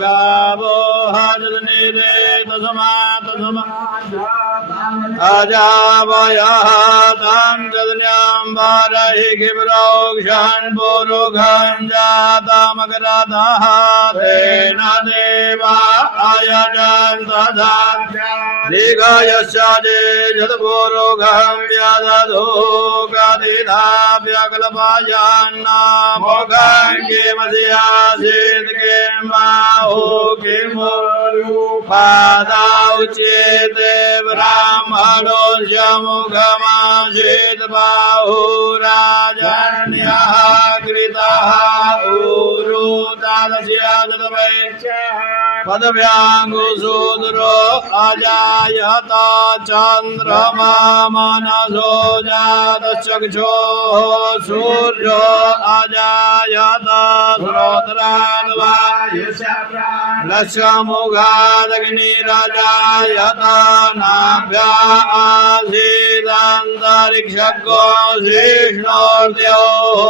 गावो हजनिरे तस्मा अजावयः तं जदन्यां वारहि गिब्रोक्षन् पुरुषं जातमग्रतः तेन देवा आयजन् तथा दीर्घयस्य जदपुरुषं व्यदधो गदिधाव्यकल्पयान्नामोघं किमस्यासीत् किं बाहो किमुपादाौ चेते ब्राह्मणोऽस्य मुखमासीत् बाहुराजन्यः कृतः ऊरु तादृश्य पदव्याङ्गुशूद्रो अजायत चन्द्रमा मनसो जातचक्षुः सूर्यो अजायत श्रोत्रान्वायुषमुखादग्निरजायत नाभ्या आसीदन्तरिक्षगो धिष्णोर्द्योः